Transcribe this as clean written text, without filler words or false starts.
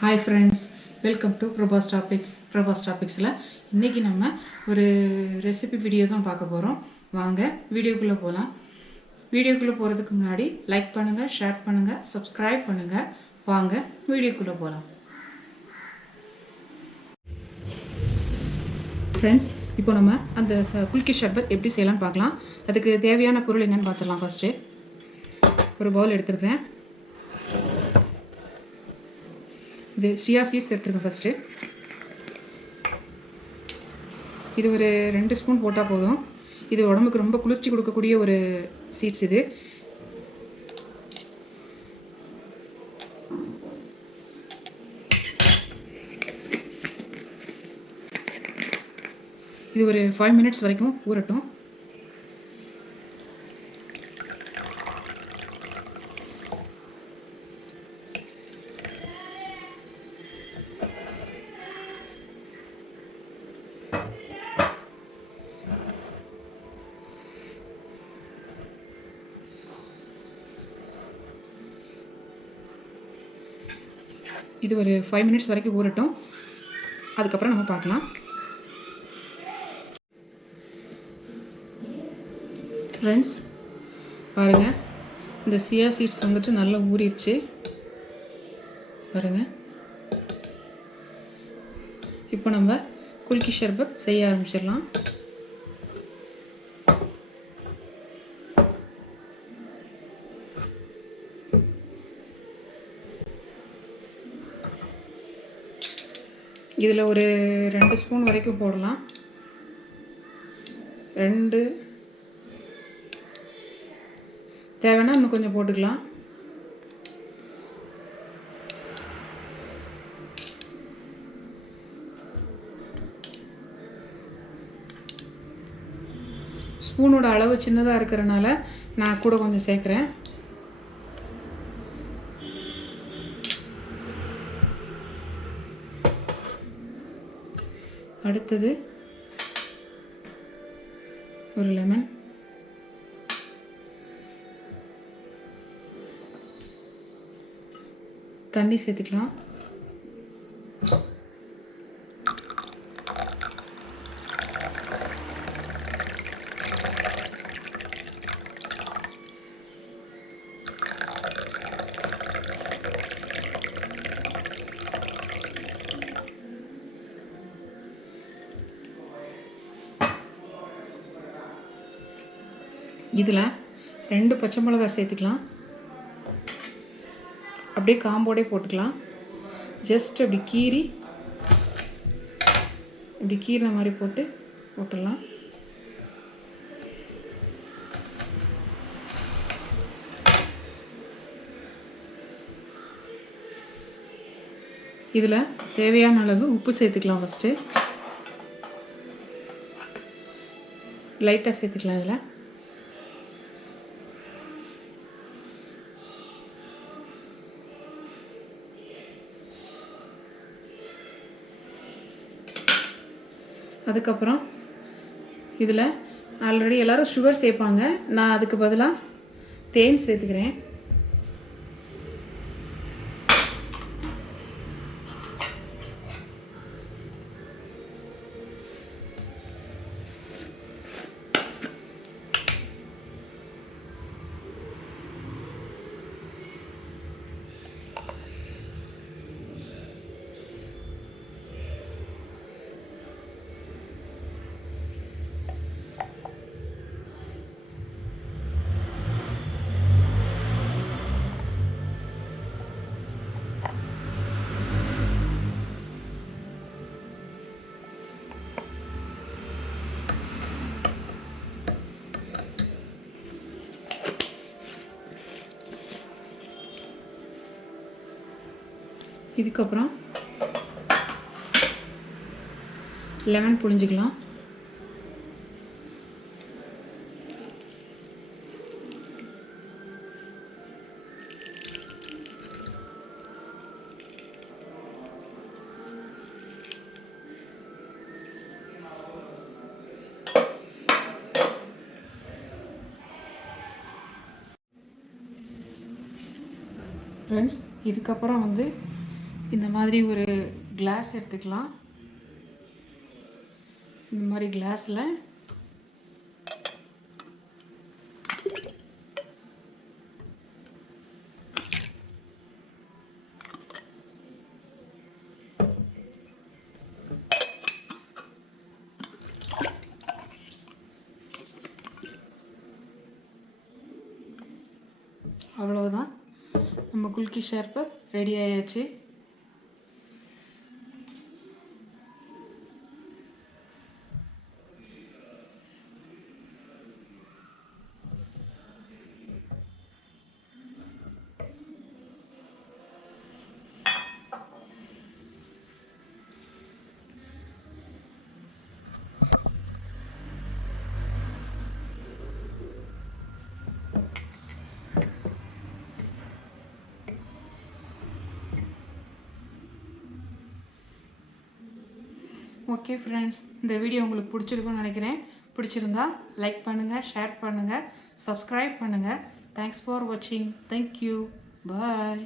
Hi friends, welcome to Prabhas டாபிக்ஸில் இன்றைக்கி நம்ம ஒரு ரெசிபி வீடியோ தான் பார்க்க போகிறோம். வாங்க வீடியோக்குள்ளே போகலாம். வீடியோக்குள்ளே போகிறதுக்கு முன்னாடி லைக் பண்ணுங்கள், ஷேர் பண்ணுங்கள், சப்ஸ்கிரைப் பண்ணுங்கள். வாங்க வீடியோக்குள்ளே போகலாம். ஃப்ரெண்ட்ஸ், இப்போ நம்ம அந்த குல்கி ஷர்பத் எப்படி செய்யலாம்னு பார்க்கலாம். அதுக்கு தேவையான பொருள் என்னென்னு பார்த்துடலாம். ஃபஸ்ட்டு ஒரு பவுல் எடுத்துருக்கிறேன். இது சியா சீட்ஸ் எடுத்துருக்கேன். ஃபஸ்ட்டு இது ஒரு 2 ஸ்பூன் போட்டால் போதும். இது உடம்புக்கு ரொம்ப குளிர்ச்சி கொடுக்கக்கூடிய ஒரு சீட்ஸ். இது ஒரு 5 மினிட்ஸ் வரைக்கும் ஊறட்டும். இது ஒரு 5 மினிட்ஸ் வரைக்கும் ஊறட்டும். அதுக்கப்புறம் நம்ம பார்க்கலாம். ஃப்ரெண்ட்ஸ் பாருங்கள், இந்த சியா சீட்ஸ் வந்துட்டு நல்லா ஊறிடுச்சு பாருங்கள். இப்போ நம்ம குல்கி ஷர்பத் செய்ய ஆரம்பிச்சிடலாம். இதில் ஒரு 2 ஸ்பூன் வரைக்கும் போடலாம். 2 தேவைன்னா இன்னும் கொஞ்சம் போட்டுக்கலாம். ஸ்பூனோட அளவு சின்னதாக இருக்கிறனால நான் கூட கொஞ்சம் சேர்க்குறேன். அடுத்தது ஒரு லெமன், தண்ணி சேர்த்துக்கலாம். இதில் 2 பச்சை மிளகாய் சேர்த்துக்கலாம். அப்படியே காம்போடே போட்டுக்கலாம். ஜஸ்ட் அப்படி கீறின மாதிரி போட்டுடலாம். இதில் தேவையான அளவு உப்பு சேர்த்துக்கலாம். ஃபஸ்ட்டு லைட்டாக சேர்த்துக்கலாம். இதில் அதுக்கப்புறம் இதில் ஆல்ரெடி எல்லோரும் சுகர் சேர்ப்பாங்க. நான் அதுக்கு பதிலாக தேன் சேர்த்துக்கிறேன். இதுக்கப்புறம் லெமன் புழிஞ்சிக்கலாம். ஃப்ரெண்ட்ஸ், இதுக்கப்புறம் இந்த மாதிரி ஒரு கிளாஸ் எடுத்துக்கலாம். இந்த மாதிரி கிளாஸில் அவ்வளோதான், நம்ம குல்கி ஷர்பத் ரெடி ஆயாச்சு. ஓகே ஃப்ரெண்ட்ஸ், இந்த வீடியோ உங்களுக்கு பிடிச்சிருக்குன்னு நினைக்கிறேன். பிடிச்சிருந்தா லைக் பண்ணுங்கள், ஷேர் பண்ணுங்கள், சப்ஸ்கிரைப் பண்ணுங்கள். தேங்க்ஸ் ஃபார் வாட்சிங். தேங்க்யூ. பாய்.